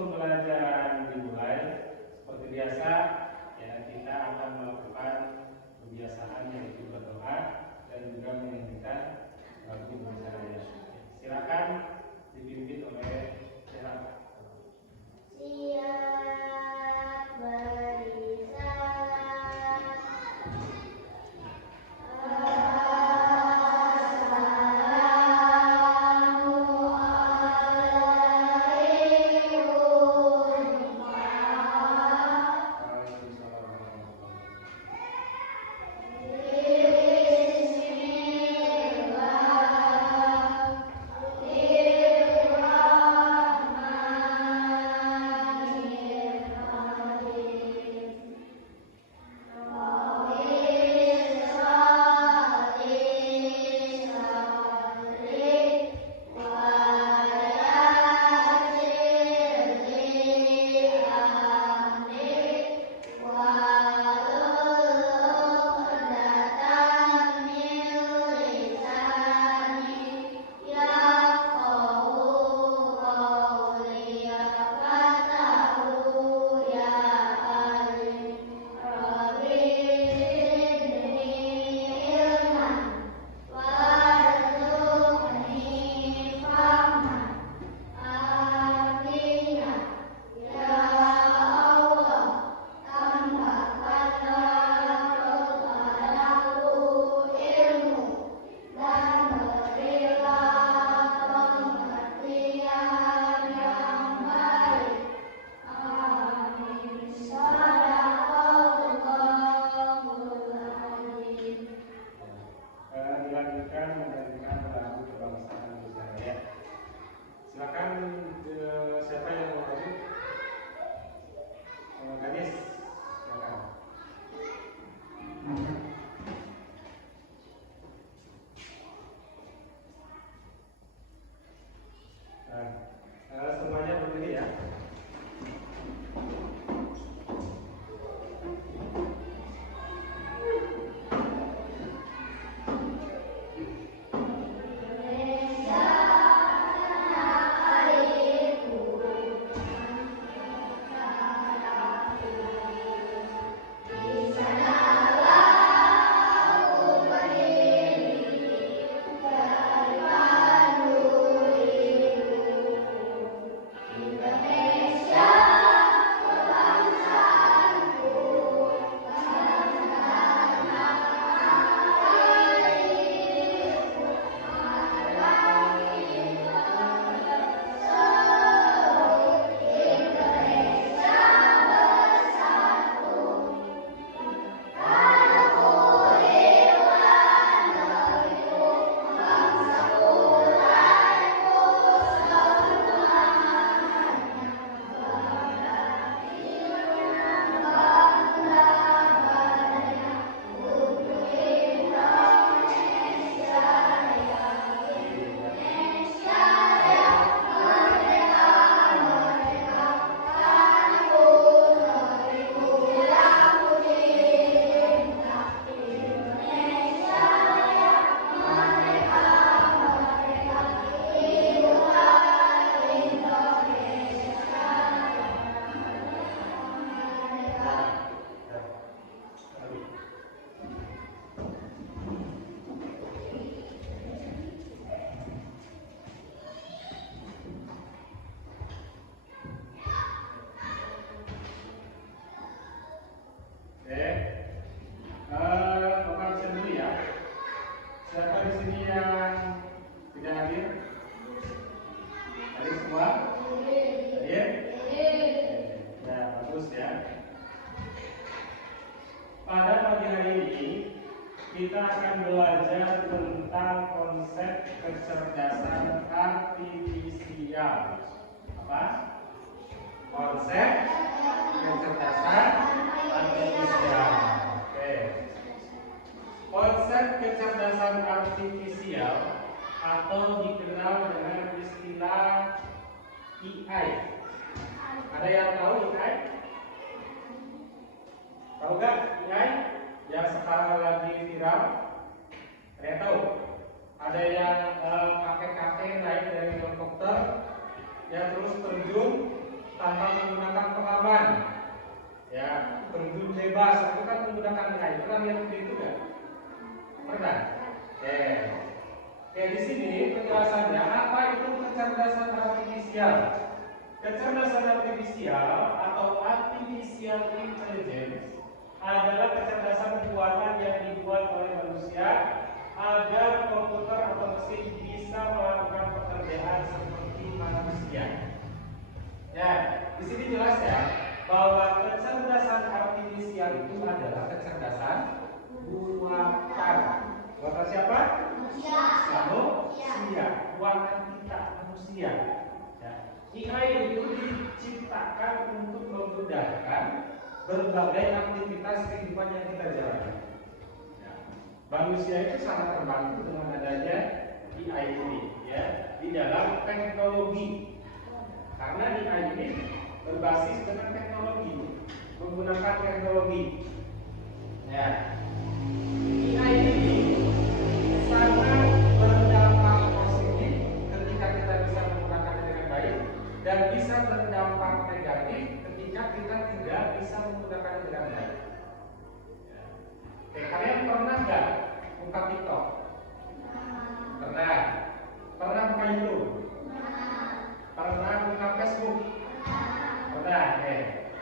pembelajaran dimulai, seperti biasa ya kita akan melakukan kebiasaan yaitu berdoa dan juga menyanyikan lagu berbicara. Silakan dipimpin oleh Sheila. Siap beri salam. Semuanya berdiri ya. Pada pagi hari ini kita akan belajar tentang konsep kecerdasan artifisial. Apa? Konsep kecerdasan artifisial. Oke. Konsep kecerdasan artifisial atau dikenal dengan istilah AI. Ada yang tahu AI? Tahu gak AI yang sekarang lagi viral? Ada yang tahu? Ada yang kakek-kakek naik dari helikopter yang terus terjun tanpa menggunakan pengaman, ya, terjun bebas, itu kan menggunakan AI. Pernah lihat itu nggak? Pernah? Di sini penjelasannya apa itu kecerdasan artifisial. Kecerdasan artifisial atau artificial intelligence adalah kecerdasan buatan yang dibuat oleh manusia agar komputer atau mesin bisa melakukan pekerjaan seperti manusia. Ya, di sini jelas ya bahwa kecerdasan artifisial itu adalah kecerdasan buatan. Buatan siapa? Manusia. Buatan kita manusia. Ya. AI itu diciptakan untuk memudahkan berbagai aktivitas kehidupan yang kita jalani. Ya. Manusia itu sangat terbantu dengan adanya AI ini, ya, di dalam teknologi. Karena AI ini berbasis dengan teknologi, menggunakan teknologi. Ya. AI ini sangat berdampak positif ketika kita bisa menggunakannya dengan baik, dan bisa berdampak negatif ketika kita tidak bisa menggunakannya dengan baik. Ya. Oke, kalian pernah nggak buka TikTok? Pernah. Pernah buka YouTube? Pernah buka Facebook? Pernah.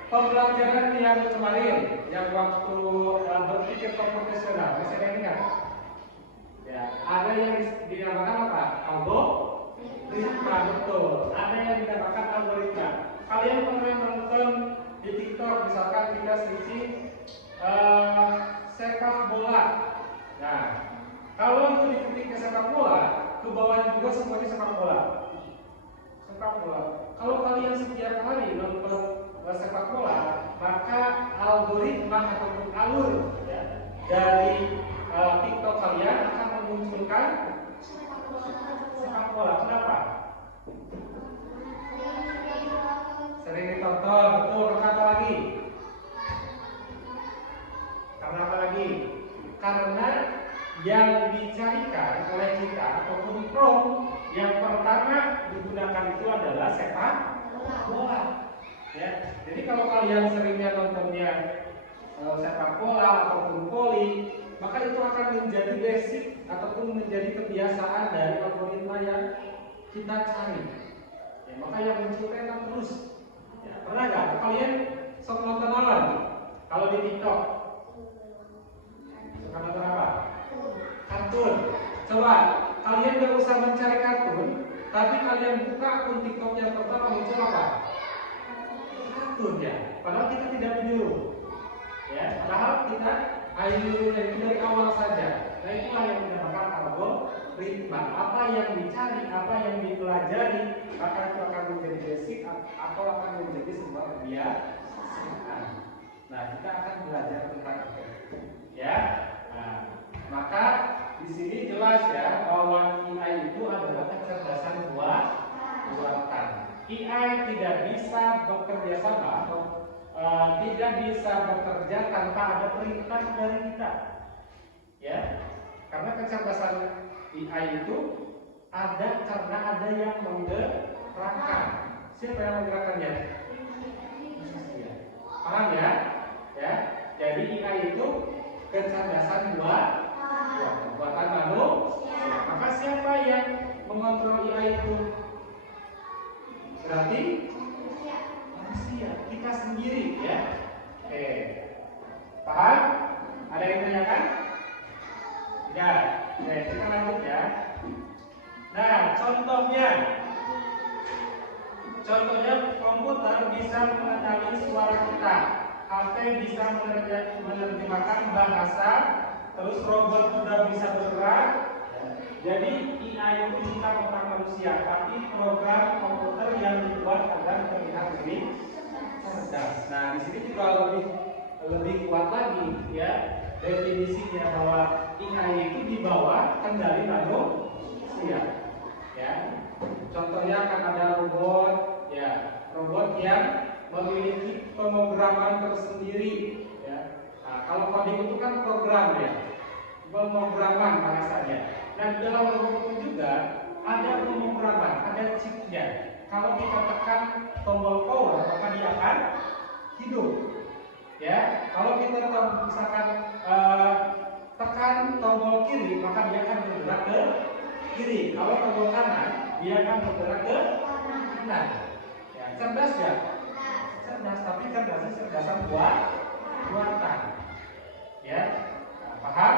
Pembelajaran yang kemarin, yang waktu berpikir profesional, masih ada ingat? Ya, ada yang dinamakan apa? Algoritma, betul. Ada yang dinamakan algoritma. Kalian pernah nonton di TikTok, misalkan kita selisih sepak bola. Nah, kalau itu diketik ke sepak bola, ke bawah juga semuanya sepak bola. Sepak bola. Kalau kalian setiap hari nonton sepak bola, maka algoritma ataupun alur, ya, dari TikTok kalian akan memunculkan sepak bola. Kenapa? Sering ditonton, betul. Kenapa lagi? Karena apa lagi? Karena yang dicarikan oleh kita ataupun prompt yang pertama digunakan itu adalah sepak bola. Ya, jadi kalau kalian seringnya nontonnya sepak bola ataupun voli, maka itu akan menjadi basic ataupun menjadi kebiasaan dari algoritma yang kita cari. Ya, maka yang muncul kan terus. Ya, pernah nggak kalian sok nonton apa? Kalau di TikTok suka nonton apa? Kartun. Coba kalian nggak usah mencari kartun, tapi kalian buka akun TikTok yang pertama muncul apa? Ya, padahal kita tidak menyuruh, ya, padahal kita menyuruh dari awal saja. Nah, itulah yang dinamakan algoritma. Apa yang dicari, apa yang dipelajari, maka itu akan menjadi basic atau akan menjadi sebuah kebiasaan. Nah, kita akan belajar tentang itu, ya. Nah, maka di sini jelas ya bahwa AI itu adalah kecerdasan buatan. AI tidak bisa bekerja sama atau tidak bisa bekerja tanpa ada perintah dari kita, ya, karena kecerdasan AI itu ada karena ada yang menggerakkan. Siapa yang menggerakkannya? Manusia. Paham ya? Ya, jadi AI itu kecerdasan buatan manusia. Maka siapa yang mengontrol AI itu? Berarti manusia, kita sendiri, ya. Oke, paham? Ada yang tanyakan? Tidak. Oke, kita lanjut ya. Nah, contohnya komputer bisa mengenali suara kita, HP bisa menerjemahkan bahasa, terus robot sudah bisa bergerak. Jadi AI itu bukan orang manusia, tapi program komputer yang dibuat agar terlihat lebih cerdas. Nah, di sini juga lebih kuat lagi, ya, definisinya bahwa AI itu di bawah kendali manusia. Ya, contohnya akan ada robot, ya, robot yang memiliki pemrograman tersendiri. Ya, nah, kalau coding itu kan program, ya, pemrograman bahasanya. Nah, di dalam robot itu juga ada pemrograman, ada chipnya. kalau kita tekan tombol power maka dia akan hidup. Ya, kalau kita misalkan tekan tombol kiri maka dia akan bergerak ke kiri. Kalau tombol kanan dia akan bergerak ke kanan. Ya, cerdas ya? Cerdas, tapi cerdasan buatan. Ya, nah, paham?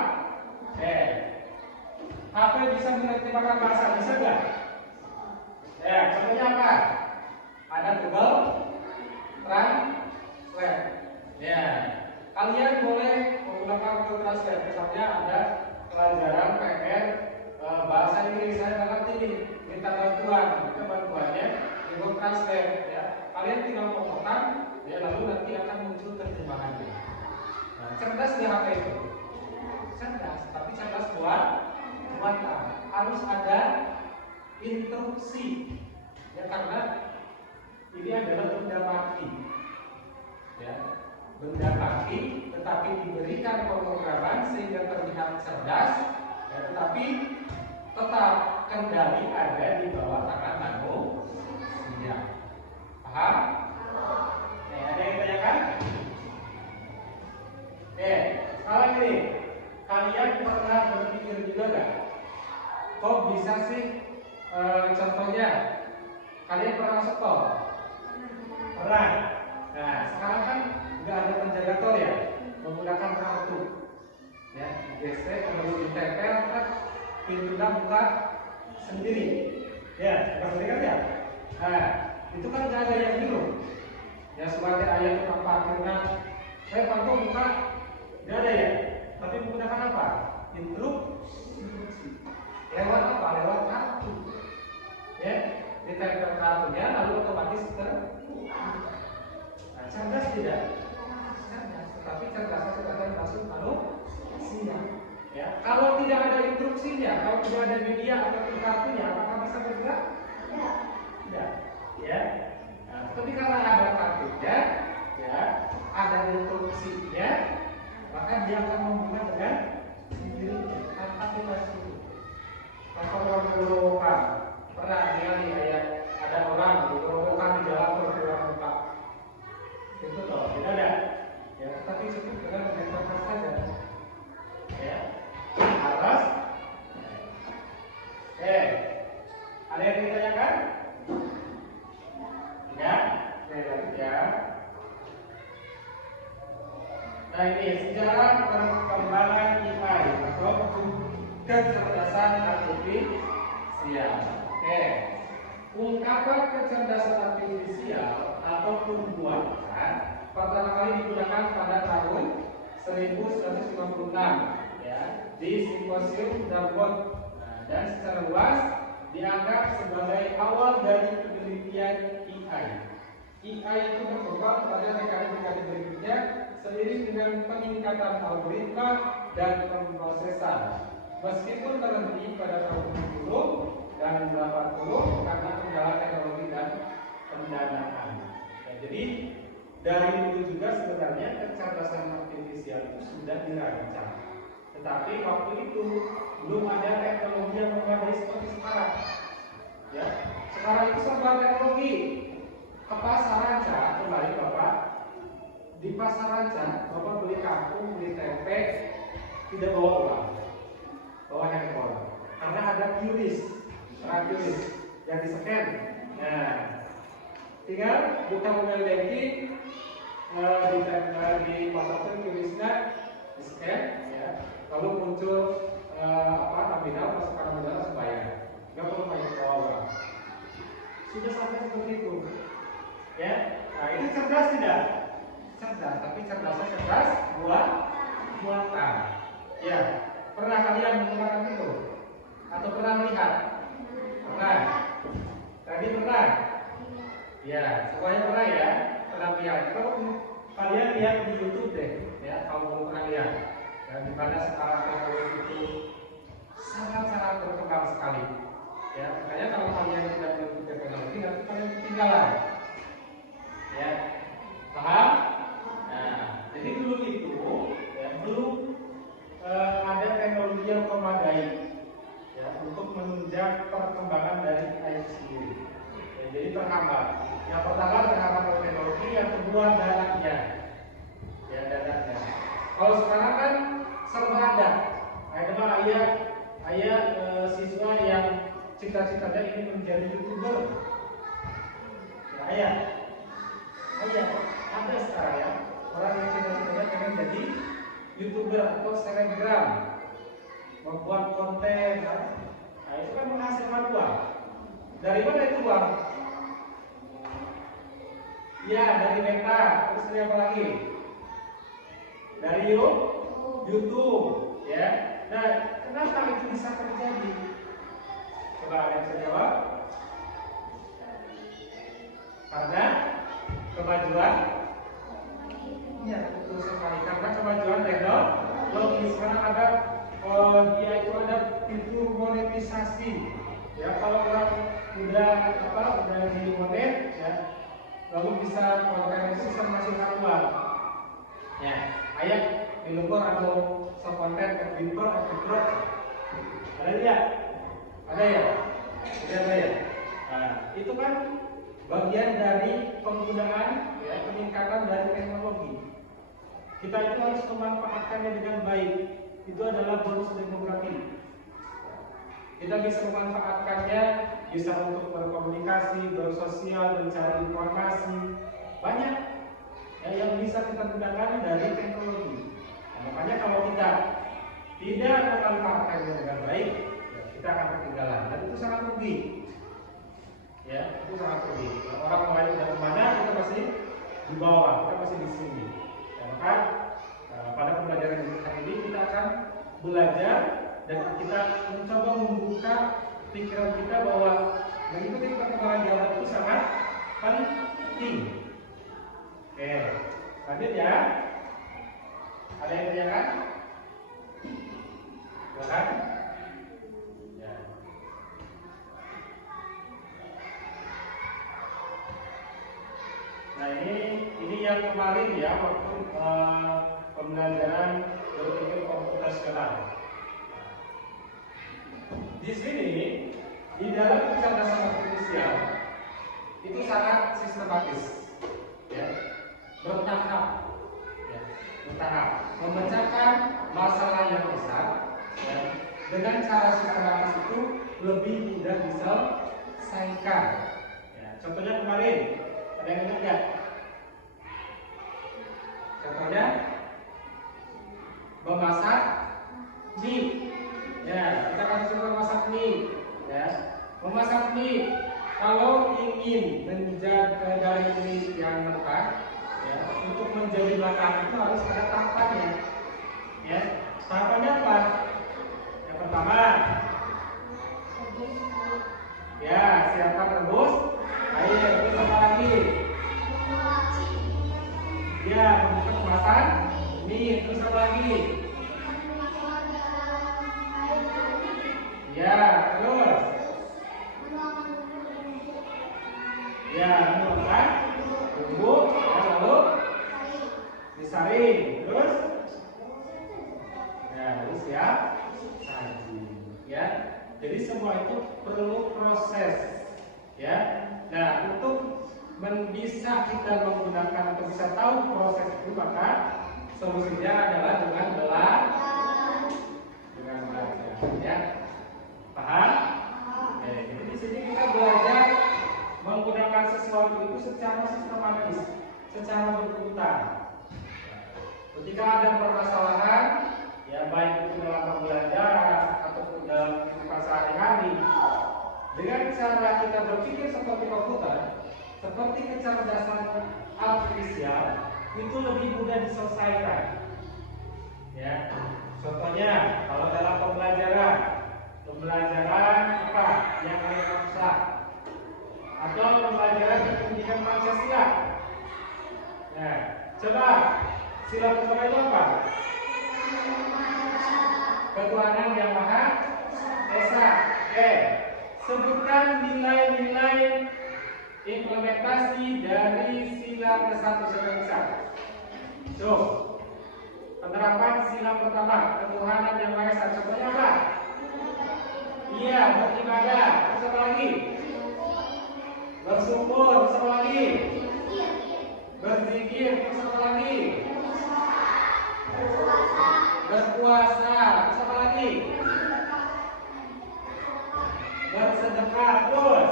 HP bisa menerjemahkan bahasa, bisa nggak? Ya, contohnya apa? Ada Google Translate. Ya, kalian boleh menggunakan Google Translate. Misalnya ada pelajaran PR bahasa Inggris, saya nggak ngerti nih, minta bantuannya di Google Translate. Ya, kalian tinggal ngomongkan, ya lalu nanti akan muncul terjemahannya. Nah, cerdas di HP itu. Cerdas, tapi cerdas buatan. Harus ada instruksi. Ya, karena ini adalah benda mati. Ya, benda mati tetapi diberikan pemrograman sehingga terlihat cerdas, ya, tetapi tetap kendali ada di bawah tangan manusia. Paham? Ada yang ditanyakan? Sekarang ini kalian pernah berpikir juga nggak? Kok bisa sih? Contohnya, kalian pernah masuk tol? Pernah. Nah, sekarang kan nggak ada penjaga tol ya, menggunakan kartu. Ya, gesek lalu ditempel, kan pintunya buka sendiri. Ya, buka sendiri kan ya? Nah, itu kan nggak ada yang nyuruh. Ya, sebagai ayat tukang parkirnya, saya pantu buka, nggak ada ya. Tapi menggunakan apa? Instruksi. Lewat apa? Lewat kartu. Ya, ditempel kartunya lalu otomatis terbuka. Nah, cerdas tidak? Cerdas, tetapi cerdasnya masuk manusia. Ya, kalau tidak ada instruksinya, kalau tidak ada media atau kartunya, apakah bisa bergerak? Tidak. Ya. Nah, tapi karena ada kartunya, ya, ada instruksinya, maka dia akan membuka dengan sendirinya tanpa kita suruh. Tanpa orang merobohkan. Pernah lihat ya, ada orang merobohkan di jalan berkurang muka. Itu loh, tidak ada. Ya, tapi cukup dengan menempelkan saja. Ya, harus. Ada yang ditanyakan? Ya, ya. Nah, ini sejarah perkembangan AI atau kecerdasan artifisial. Ungkapan kecerdasan artifisial atau buatan pertama kali digunakan pada tahun 1956 ya, di Simposium Dartmouth. Dan secara luas dianggap sebagai awal dari penelitian AI. AI itu berkembang pada dekade-dekade berikutnya seiring dengan peningkatan algoritma dan pemrosesan. Meskipun terhenti pada tahun 70 dan 80 karena kendala teknologi dan pendanaan. Ya, jadi dari dulu juga sebenarnya kecerdasan artifisial itu sudah dirancang. Tetapi waktu itu belum ada teknologi yang memadai seperti sekarang. Ya, sekarang itu serba teknologi. Ke pasar Ranca, kembali Bapak, di pasar Ranca, Bapak beli kangkung, beli tempe, tidak bawa uang, bawa handphone, karena ada QRIS, yang di-scan. Nah, tinggal buka mobile banking, di pasar QRIS-nya, di-scan, ya, lalu muncul nominal, masukkan nominal langsung bayar, nggak perlu bawa uang. Sudah sampai seperti itu. Ya, nah itu cerdas tidak? Cerdas, tapi cerdasnya cerdas buatan. Ya, pernah kalian menggunakan itu? Atau pernah melihat? Pernah. Tadi pernah? Ya, semuanya pernah ya? Pernah lihat. Kalau kalian lihat di YouTube deh, ya, kalau belum pernah lihat. Dan di mana sekarang teknologi itu sangat-sangat berkembang sekali. Ya, makanya kalau kalian tidak mengikuti teknologi, nanti kalian ketinggalan. Ya, paham? Nah, jadi dulu itu ya, belum ada teknologi yang memadai ya, untuk menunjang perkembangan dari AI sendiri. Ya, jadi Kalau sekarang kan serba ada. Ada mah ayah siswa yang cita-citanya ingin menjadi YouTuber. Ya, ayah ada sekarang ya orang yang cita-citanya pengen jadi YouTuber atau selebgram, membuat konten. Nah itu kan menghasilkan uang. Dari mana itu uang? Ya dari Meta, terus dari apa lagi? Dari YouTube, ya. Nah, kenapa itu bisa terjadi? Coba ada yang bisa jawab? Karena kemajuan. Ya, betul sekali. Karena kemajuan teknologi. Sekarang ada dia itu ada fitur monetisasi. Ya, kalau orang udah di monet, ya, lalu bisa konten itu bisa menghasilkan uang. Ya, ayat di luar atau konten Fiverr atau Drop ada tidak? Ada ya? Ada ya? Nah, itu kan bagian dari penggunaan, ya, peningkatan dari teknologi. Kita itu harus memanfaatkannya dengan baik. Itu adalah bonus demografi. Kita bisa memanfaatkannya, bisa untuk berkomunikasi, bersosial, mencari informasi, banyak ya, yang bisa kita gunakan dari teknologi. Nah, makanya kalau kita tidak memanfaatkannya dengan baik, ya, kita akan ketinggalan. Dan itu sangat rugi. Ya, itu sangat rugi. Orang lain dari mana, kita masih di bawah, kita masih di sini. Ya, maka pada pembelajaran ini kita akan belajar dan kita mencoba membuka pikiran kita bahwa mengikuti perkembangan zaman itu sangat penting. Oke, lanjut ya. Ada yang tanyakan? Silakan. Ya. Nah ini yang kemarin ya waktu pembelajaran berpikir komputasional. Di sini di dalam kecerdasan artifisial itu sangat sistematis, ya, bertahap, ya, bertahap, memecahkan masalah yang besar, ya, dengan cara sistematis itu lebih mudah diselesaikan. Ya, contohnya kemarin ada yang ingat nggak? Contohnya memasak mie. Ya, kita akan coba memasak mie. Ya, memasak mie. Kalau ingin menjaga dari mie yang mentah, ya, untuk menjadi matang itu harus ada tahapannya. Ya, tahapannya apa? Yang pertama, ya, siapkan rebus air. Terus apa lagi? Ya, untuk kemasan mie. Terus apa lagi? Ya, terus. Ya, menuangkan bumbu, ya, lalu disaring, terus. Ya, lalu siap saji. Ya, jadi semua itu perlu proses. Ya, nah untuk bisa kita menggunakan atau bisa tahu proses itu, maka solusinya adalah dengan belajar. Ya. Paham? Jadi di sini kita belajar menggunakan sesuatu itu secara sistematis, secara berurutan. Ketika ada permasalahan, ya baik itu dalam pembelajaran ataupun dalam kehidupan sehari-hari, dengan cara kita berpikir seperti komputer, seperti kecerdasan artifisial, itu lebih mudah diselesaikan. Ya, contohnya kalau dalam pembelajaran apa yang kalian maksa atau pembelajaran pendidikan Pancasila. Nah, coba sila pertama itu apa? Ketuhanan yang Maha Esa. Sebutkan nilai-nilai implementasi dari sila ke-1 sampai ke-1. So, penerapan sila pertama, ketuhanan yang Maha Esa. Contohnya apa? Iya, beribadah. Terus apa lagi? Bersyukur. Terus apa lagi? Berzikir. Terus apa lagi? berpuasa, terus apa lagi? Bersedekah, terus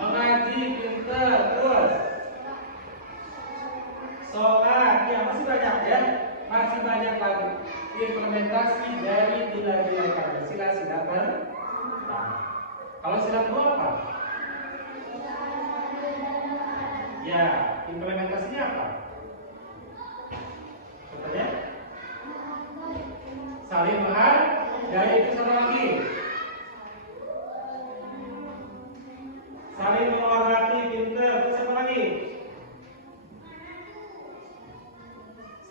mengaji, pintar, terus sholat. Ya masih banyak ya, masih banyak lagi implementasi dari nilai-nilai Pancasila sila pertama. Kalau sila kedua apa? Ya, implementasinya apa? Contohnya saling menghargai, itu sama lagi. Saling menghormati, pintar, terus apa lagi?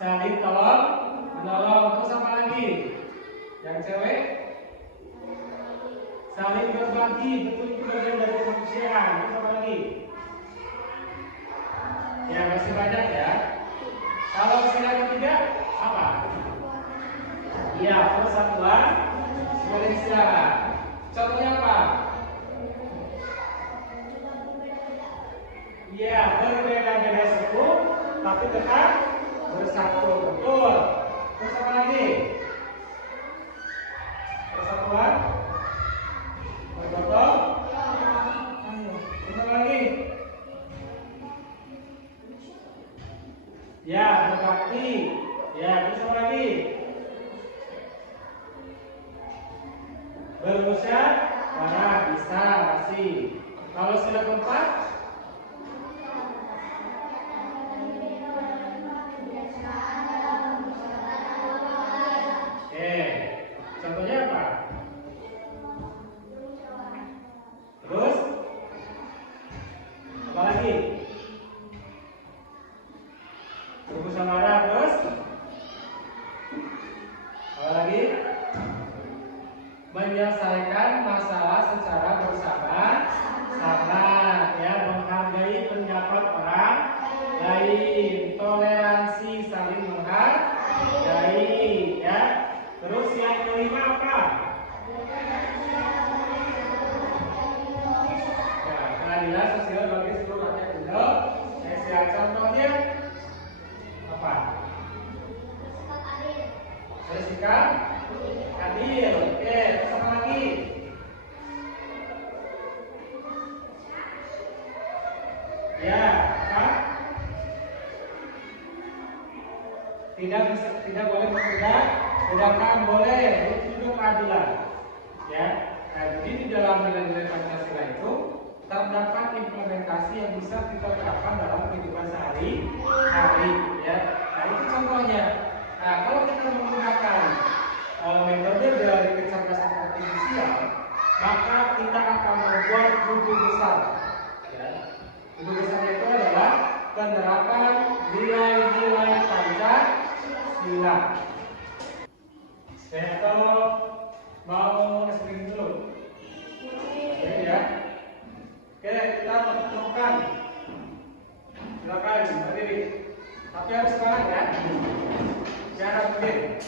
Saling tolong menolong, terus apa lagi? Yang cewek? Saling berbagi, betul itu bagian dari kemanusiaan, terus apa lagi? Ya masih banyak ya. Kalau sila ketiga apa? Iya, persatuan Malaysia. Contohnya apa? Iya, berbeda-beda suku tapi tetap bersatu. Betul. Terus apa lagi? Persatuan bergotong. Terus apa lagi? Ya, berbakti. Ya, terus apa lagi? Bermusyawarah, bisa, kasih. Kalau sila keempat? Contohnya apa? Terus? Apa lagi? Bermusyawarah, terus? Apa lagi? Menyelesaikan masalah secara bersama-sama, ya, menghargai pendapat orang lain, toleransi, saling menghargai, ya. Terus yang kelima apa? Ya, keadilan sosial bagi seluruh rakyat Indonesia. Contohnya apa? Bersikap adil. Oke, terus apa lagi? Ya, apa? Tidak boleh bertindak, sedangkan boleh, itu juga keadilan. Ya, nah, jadi di dalam nilai-nilai Pancasila itu terdapat implementasi yang bisa kita terapkan dalam kehidupan sehari-hari. Ya, nah itu contohnya. Nah, kalau kita menggunakan metode dari kecerdasan artifisial, maka kita akan membuat buku besar. Ya. Buku besar itu adalah penerapan nilai-nilai Pancasila. Saya kalau mau screen dulu. Oke ya. Oke, kita pertemukan. Silakan berdiri. Tapi harus sekarang ya. Jangan berdiri.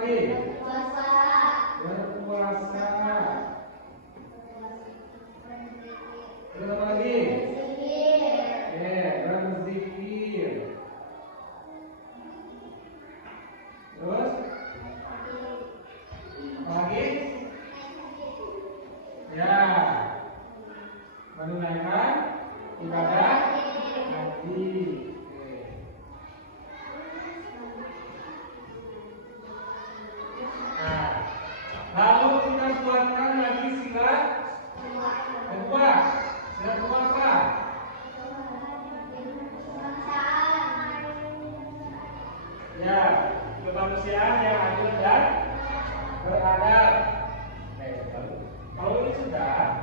lagi? Puasa. Berpuasa. Terus apa lagi? Berzikir. Terus apa lagi? Ya, menunaikan ibadah haji. Nah, lalu kita buatkan lagi sila kedua, sila puasa. Ya, kemanusiaan yang adil dan beradab. Kalau ini sudah,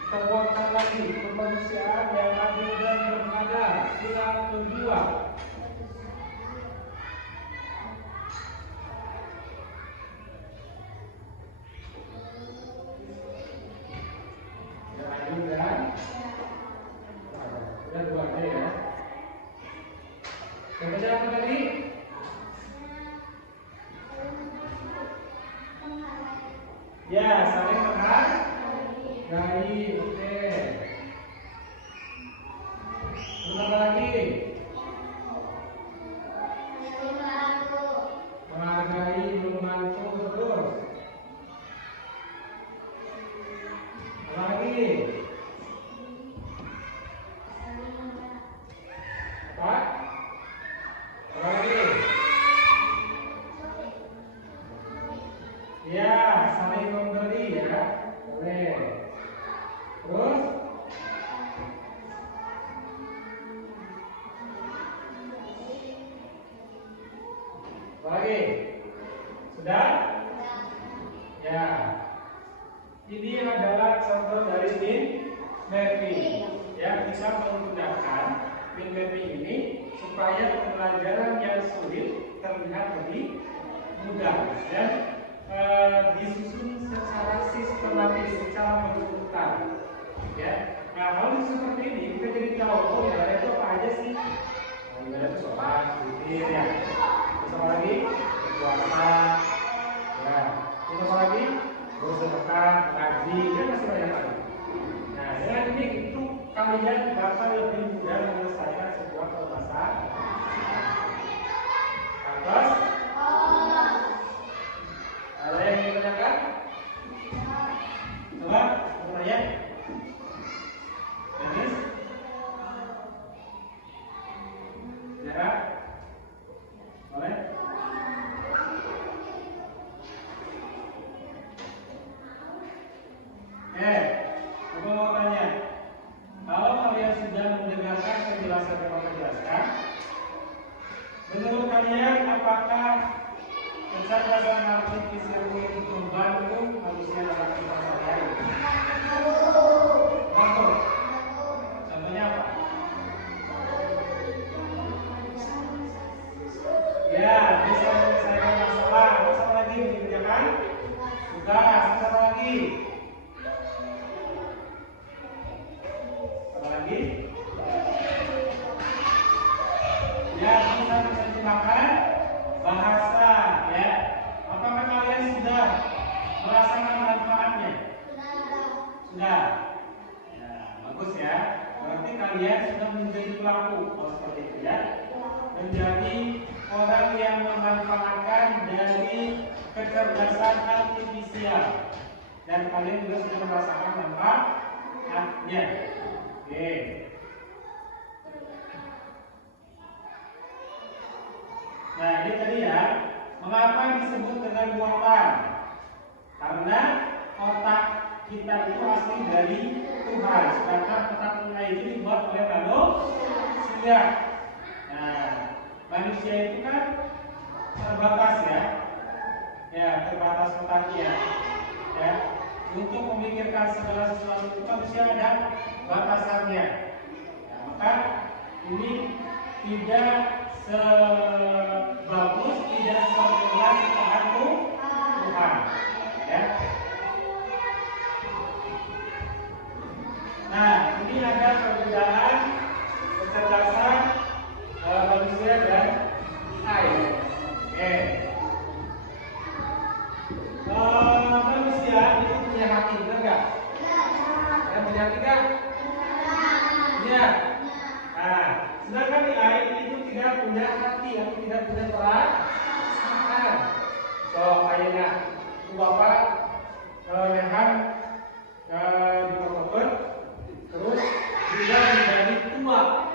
kita buatkan lagi kemanusiaan yang adil dan beradab. Sila kedua. Yang adil dan udah dua aja ya. Contohnya apa tadi? Ya, saling menghargai. Oke. Terus apa lagi? Menghargai, membantu terus. Apa lagi? Apa? Apa lagi? Ya, saling memberi ya. Boleh. Terus? Apa lagi? Sudah? Ya. Ini adalah contoh dari min mapping. Ya, kita menggunakan min mapping ini supaya pembelajaran yang sulit terlihat lebih mudah dan disusun secara sistematis, secara berurutan. Ya, nah kalau seperti ini kita jadi tahu oh ibadah itu apa aja sih? Oh, ibadah itu sholat, zikir ya. Terus apa lagi? Puasa. Ya. Terus apa lagi? Bersedekah, ngaji, dan masih banyak lagi. Nah, dengan ini itu kalian dapat lebih mudah menyelesaikan sebuah permasalahan. Terus? Ada yang ingin ditanyakan? Coba, bertanya. Dennis? Zara? Boleh? Aku mau tanya. Kalau kalian sudah mendengarkan penjelasan yang Bapak jelaskan, menurut kalian apakah kecerdasan artifisial itu membantu manusia dalam kehidupan sehari-hari? Bantu. Contohnya apa? Ya, bisa menyelesaikan masalah. Terus apa lagi yang dikerjakan? Tugas. Terus apa lagi? Apa lagi? Ya, bisa menerjemahkan bahasa, ya. Apakah kalian sudah merasakan manfaatnya? Sudah. Ya, bagus ya. Berarti kalian sudah menjadi pelaku kalau seperti itu ya. Menjadi orang yang memanfaatkan dari kecerdasan artifisial dan kalian juga sudah merasakan manfaatnya. Oke. Nah, ini tadi ya, mengapa disebut dengan buatan? Karena otak kita itu asli dari Tuhan, sedangkan otak kita itu dibuat oleh manusia. Nah, manusia itu kan terbatas ya, terbatas otaknya. Ya, untuk memikirkan segala sesuatu itu manusia ada batasannya. Nah, maka ini tidak sebagus, tidak sempurna ciptaan Tuhan. Ya. Nah, ini ada perbedaan hati atau tidak punya perasaan. So, ayeuna ku Bapak lehan dipotongkeun terus juga menjadi tua.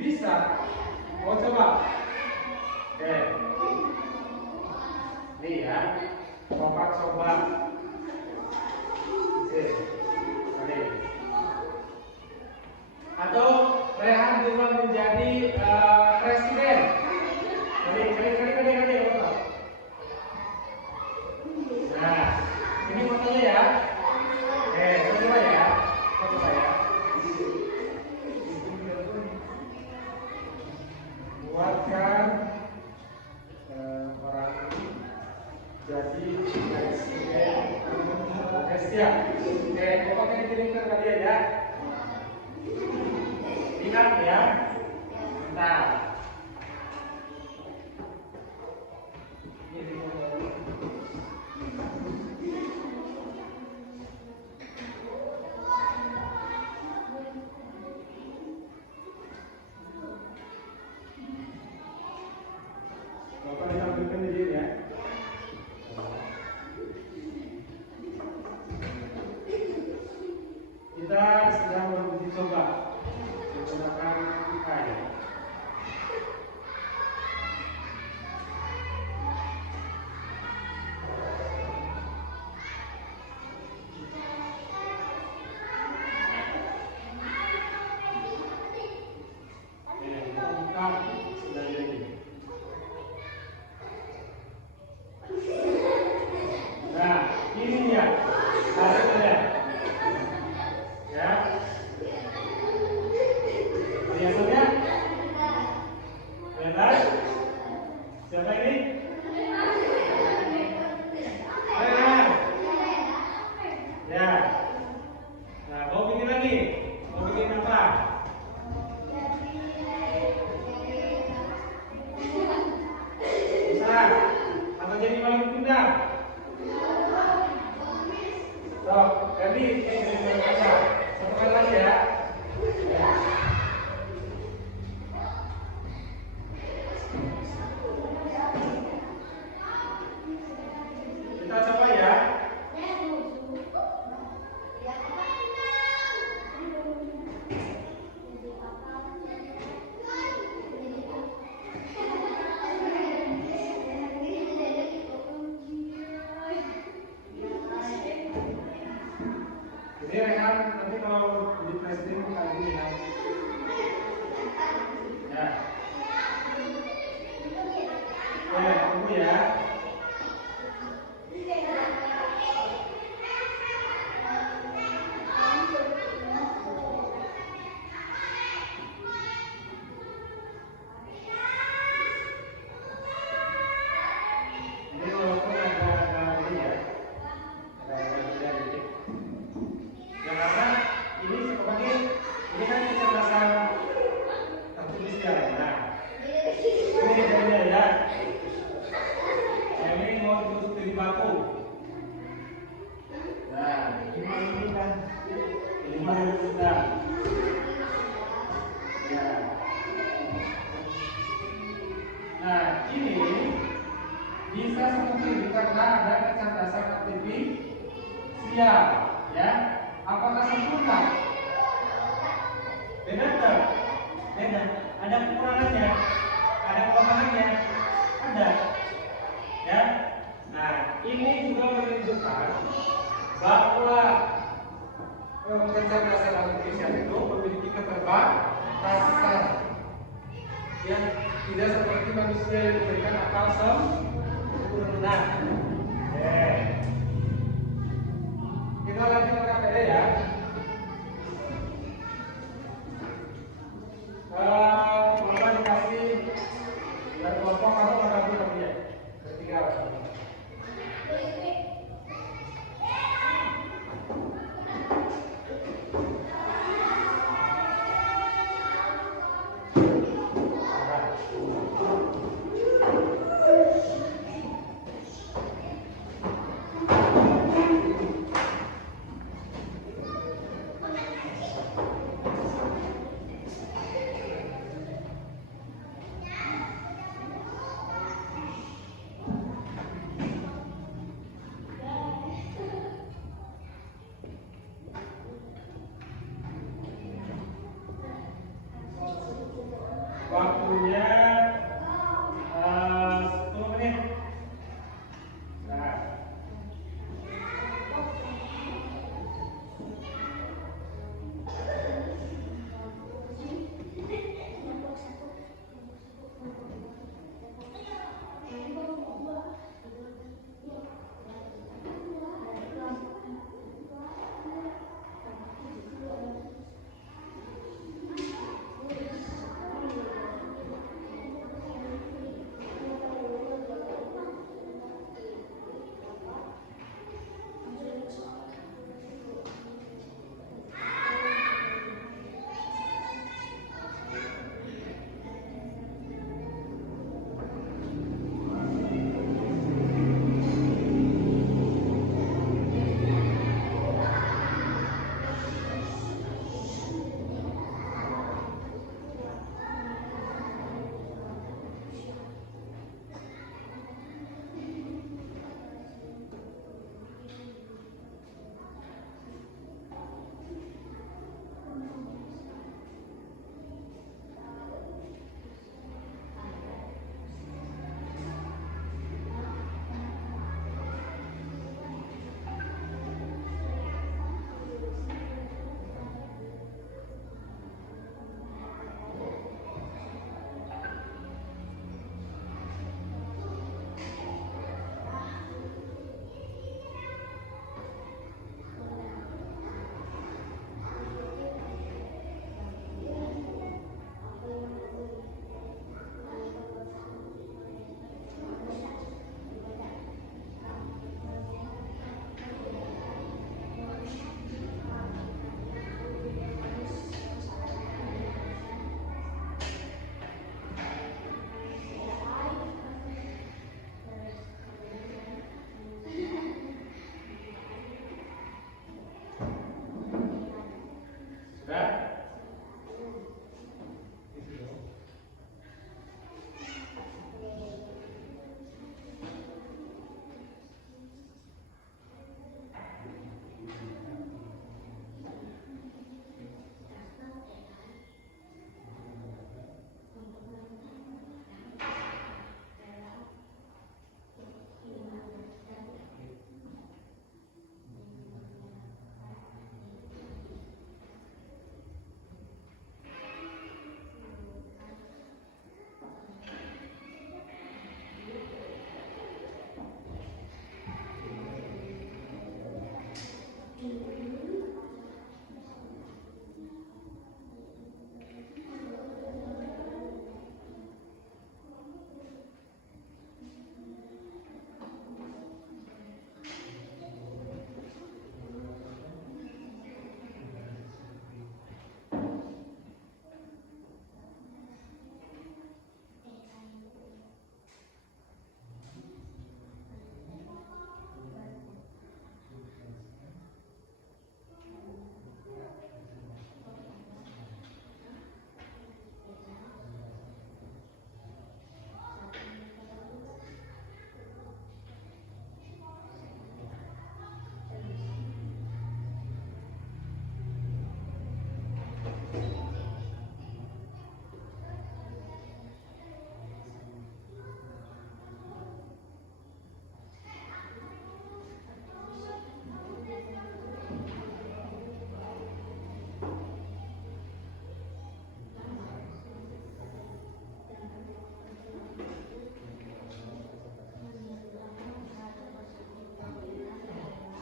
Bisa? Mau coba? Oke. Nih ya, Bapak coba. Oke. Atau Rehan juga menjadi presiden. Kali. Nah, ini fotonya ya. Coba ya. Foto saya. Buatkan orang jadi presiden Indonesia. Pokoknya dikirimkan ke dia ya. Ingat ya. Nah. Bapak ditampilkan di sini ya. Kita sedang beruji coba menggunakan air. Nah, ini dia hasilnya. Ya. Biasanya benar. Siapa ini? Benar. Ya. Nah, mau bikin lagi? Mau bikin apa? Bisa. Atau jadi maling kundang? So, jadi ini baca. Satu kali lagi ya. Kita coba ya. Jadi Rehan nanti kalau di presiden kayak gini ya. Ya. Tunggu ya. Ini walaupun ada ini ya. Ada dikit. Ya karena ini sebagai ini kan kecerdasan artifisial. Nah, ini bedanya ya. Yang ini mau ditusuk di batu. Nah, ini kan ini mau kita. Ya. Nah, ini bisa seperti ini karena ada kecerdasan artifisial, ya. Apakah sempurna? Beda tak? Beda. Ada kekurangannya, ada kelemahannya, ada. Ya. Nah, ini juga menunjukkan bahwa kecerdasan artifisial itu memiliki keterbatasan. Ya, tidak seperti manusia yang diberikan akal sempurna. Kita lanjut ke KPD ya. Bapak dikasih dan kelompok kamu mengambil namanya ketiga.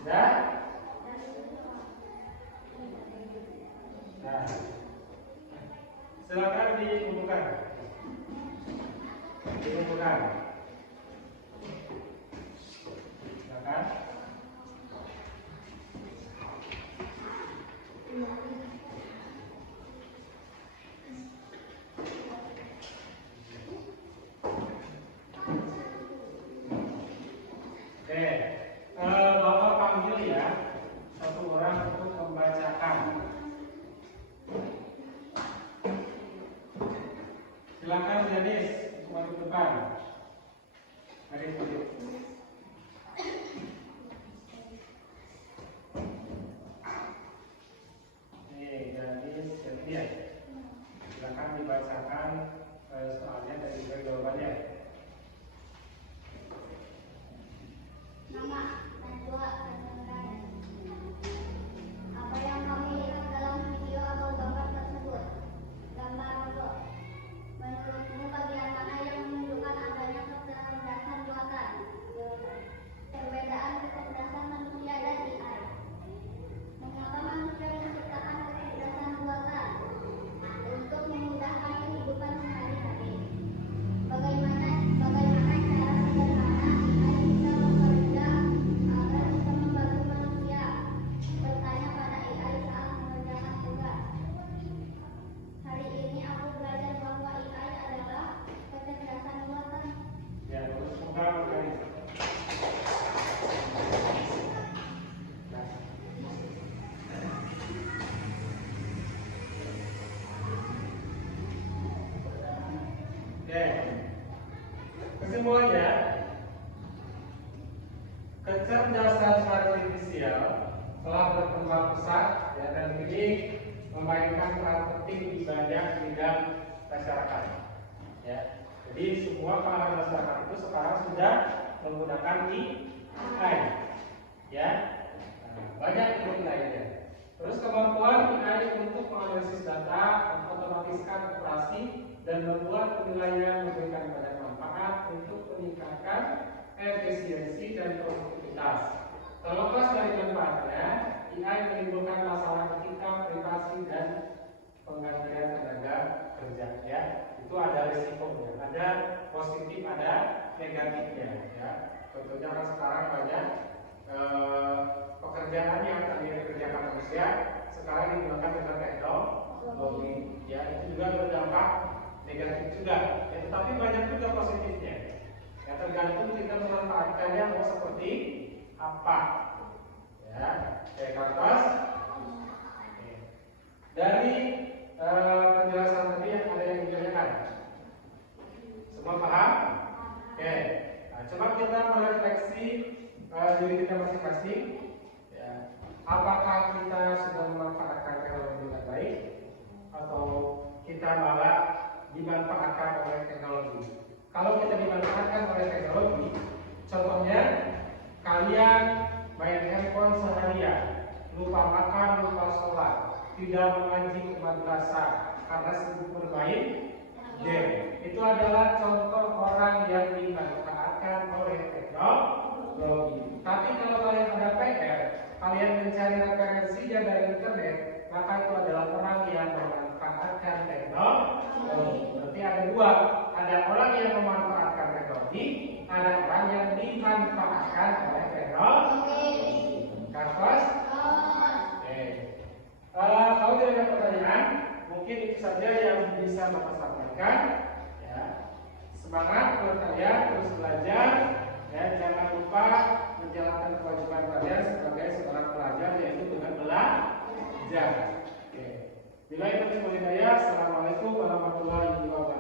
Sudah? Nah, silakan dikumpulkan. Dikumpulkan. Silakan. Oke, Bapak panggil ya satu orang untuk membacakan. Silakan Janis untuk maju ke depan. Janis maju. Nih, Janis ya. Silakan dibacakan soalnya dan juga jawabannya. Nama, Najwa, Najwa. Apa yang kamu lihat dalam video atau gambar tersebut? Gambar foto. Menurutmu bagian mana yang menunjukkan adanya kecerdasan buatan? Perbedaan kecerdasan manusia dan AI. Mengapa manusia menciptakan kecerdasan buatan? Untuk memudahkan kehidupan sehari-hari. Bagaimana cara sederhana AI bisa bekerja agar bisa membantu manusia? Bertanya pada AI saat mengerjakan tugas. Hari ini aku belajar bahwa AI adalah kecerdasan buatan. Ya, terus semoga berkali. Oke, kesimpulannya, kecerdasan artifisial telah berkembang pesat ya, dan ini memainkan peran penting di banyak bidang masyarakat. Ya, jadi semua kalangan masyarakat itu sekarang sudah menggunakan AI. Ya, banyak kegunaannya. Terus kemampuan AI untuk menganalisis data, mengotomatiskan operasi, dan membuat penilaian memberikan banyak manfaat untuk meningkatkan efisiensi dan produktivitas. Terlepas dari manfaatnya, AI menimbulkan masalah etika, privasi, dan penggantian tenaga kerja. Ya, itu ada risikonya, ada positif, ada negatifnya. Ya, contohnya kan sekarang banyak pekerjaan yang tadinya dikerjakan manusia sekarang digunakan dengan teknologi. Ya, itu juga berdampak negatif juga. Ya, tetapi banyak juga positifnya. Ya, tergantung kita memanfaatkannya mau seperti apa. Ya, kayak kanvas. Dari penjelasan tadi ada yang ditanyakan? Semua paham? Oke. Nah, coba kita merefleksi diri kita masing-masing. Ya. Apakah kita sudah memanfaatkan teknologi dengan baik atau kita malah dimanfaatkan oleh teknologi? Kalau kita dimanfaatkan oleh teknologi, contohnya kalian main handphone seharian, lupa makan, lupa sholat, tidak mengaji ke madrasah karena sibuk bermain game. Itu adalah contoh orang yang dimanfaatkan oleh teknologi. Tapi kalau kalian ada PR, kalian mencari referensinya dari internet, maka itu adalah orang yang memanfaatkan teknologi. Berarti ada dua, ada orang yang memanfaatkan teknologi, ada orang yang dimanfaatkan oleh teknologi. Kanvas? Oke. Kalau tidak ada pertanyaan, mungkin itu saja yang bisa Bapak sampaikan. Ya. Semangat buat kalian terus belajar. Ya, jangan lupa menjalankan kewajiban kalian sebagai seorang pelajar, yaitu dengan belajar. Oke. Bila itu hidayah, assalamualaikum warahmatullahi wabarakatuh.